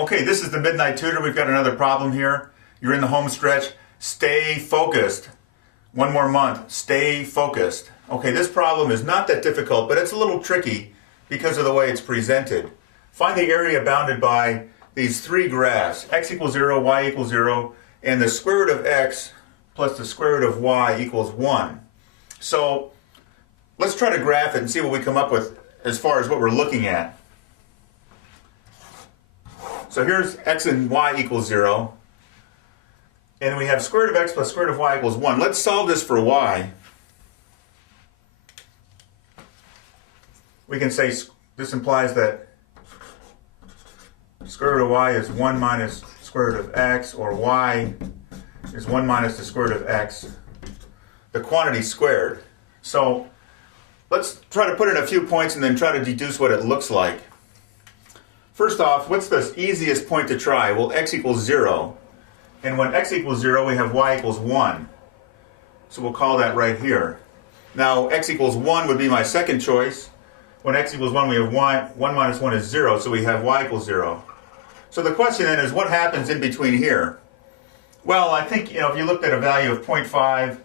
Okay, this is the Midnight Tutor. We've got another problem here. You're in the home stretch. Stay focused. One more month. Stay focused. Okay, this problem is not that difficult, but it's a little tricky because of the way it's presented. Find the area bounded by these three graphs, x equals 0, y equals 0, and the square root of x plus the square root of y equals 1. So let's try to graph it and see what we come up with as far as what we're looking at. So here's x and y equals 0. And we have square root of x plus square root of y equals 1. Let's solve this for y. We can say this implies that square root of y is 1 minus square root of x, or y is 1 minus the square root of x, the quantity squared. So let's try to put in a few points and then try to deduce what it looks like. First off, what's the easiest point to try? Well, x equals 0. And when x equals 0, we have y equals 1. So we'll call that right here. Now, x equals 1 would be my second choice. When x equals 1, we have 1 minus 1 is 0, so we have y equals 0. So the question then is, what happens in between here? Well, I think, if you looked at a value of 0.5,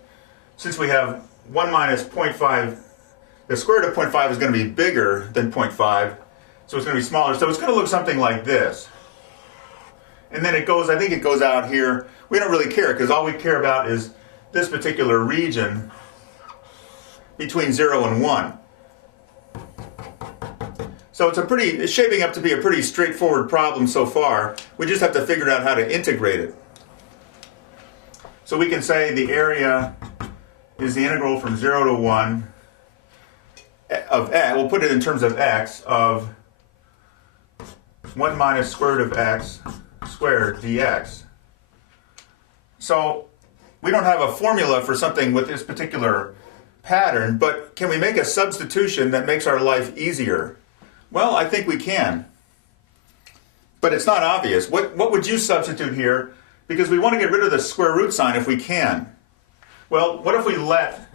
since we have 1 minus 0.5, the square root of 0.5 is going to be bigger than 0.5, so it's going to be smaller. So it's going to look something like this. And then it goes, I think it goes out here. We don't really care, because all we care about is this particular region between 0 and 1. So it's shaping up to be a pretty straightforward problem so far. We just have to figure out how to integrate it. So we can say the area is the integral from 0 to 1 of x. We'll put it in terms of x, of 1 minus square root of x squared dx. So we don't have a formula for something with this particular pattern, but can we make a substitution that makes our life easier? Well, I think we can. But it's not obvious. What would you substitute here? Because we want to get rid of the square root sign if we can. Well, what if we let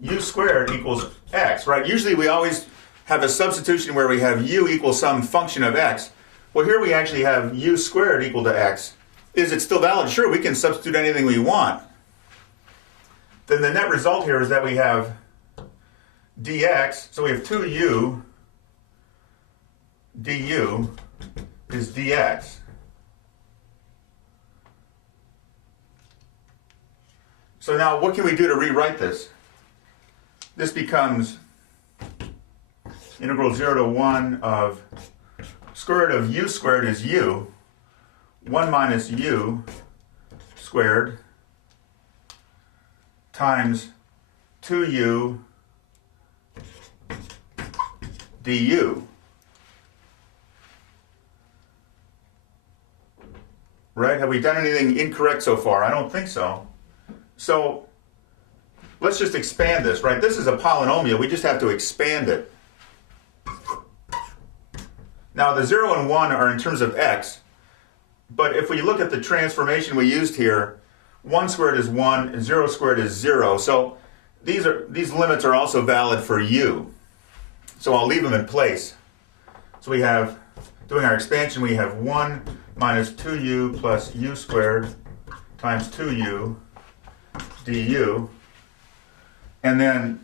u squared equals x, right? Usually we always have a substitution where we have u equals some function of x. Well, here we actually have u squared equal to x. Is it still valid? Sure, we can substitute anything we want. Then the net result here is that we have dx, so we have 2u du is dx. So now what can we do to rewrite this? This becomes integral 0 to 1 of square root of u squared is u, 1 minus u squared times 2u du. Right? Have we done anything incorrect so far? I don't think so. So let's just expand this, right? This is a polynomial. We just have to expand it. Now the 0 and 1 are in terms of x, but if we look at the transformation we used here, 1 squared is 1 and 0 squared is 0. So these limits are also valid for u. So I'll leave them in place. So we have, doing our expansion, we have 1 minus 2u plus u squared times 2u du. And then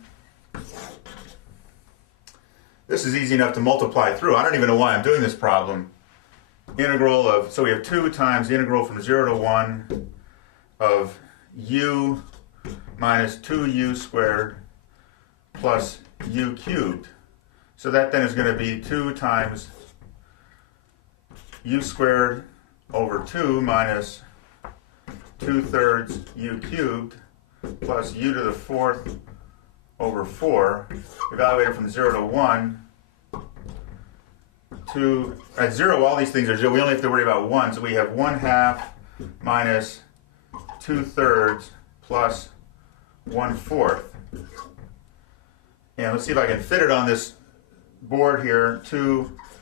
this is easy enough to multiply through. I don't even know why I'm doing this problem. Integral of, so we have 2 times the integral from 0 to 1 of u minus 2u squared plus u cubed. So that then is going to be 2 times u squared over 2 minus 2/3 u cubed plus u to the 4th over 4, evaluated from 0 to 1. At 0, all these things are 0. We only have to worry about 1. So we have 1/2 minus 2/3 plus 1/4. And let's see if I can fit it on this board here.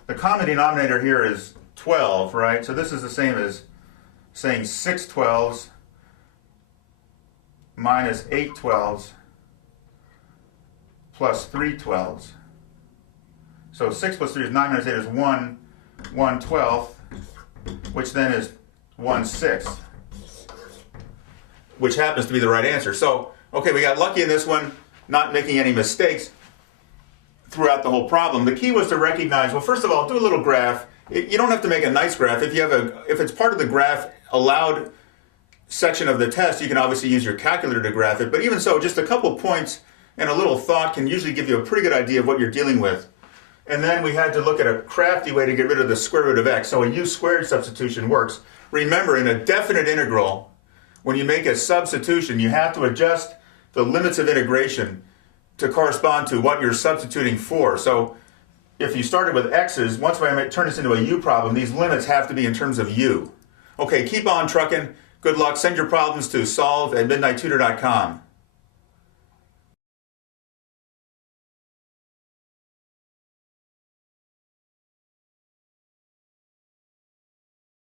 The common denominator here is 12, right? So this is the same as saying 6 12s minus 8 12s plus 3 12s. So 6 plus 3 is 9 minus 8 is 1 1/12, which then is 1/6, which happens to be the right answer. So, okay, we got lucky in this one, not making any mistakes throughout the whole problem. The key was to recognize, well, first of all, do a little graph. You don't have to make a nice graph. If it's part of the graph allowed section of the test, you can obviously use your calculator to graph it. But even so, just a couple points and a little thought can usually give you a pretty good idea of what you're dealing with. And then we had to look at a crafty way to get rid of the square root of x. So a u squared substitution works. Remember, in a definite integral, when you make a substitution, you have to adjust the limits of integration to correspond to what you're substituting for. So if you started with x's, once I turn this into a u problem, these limits have to be in terms of u. Okay, keep on trucking. Good luck. Send your problems to solve@midnighttutor.com.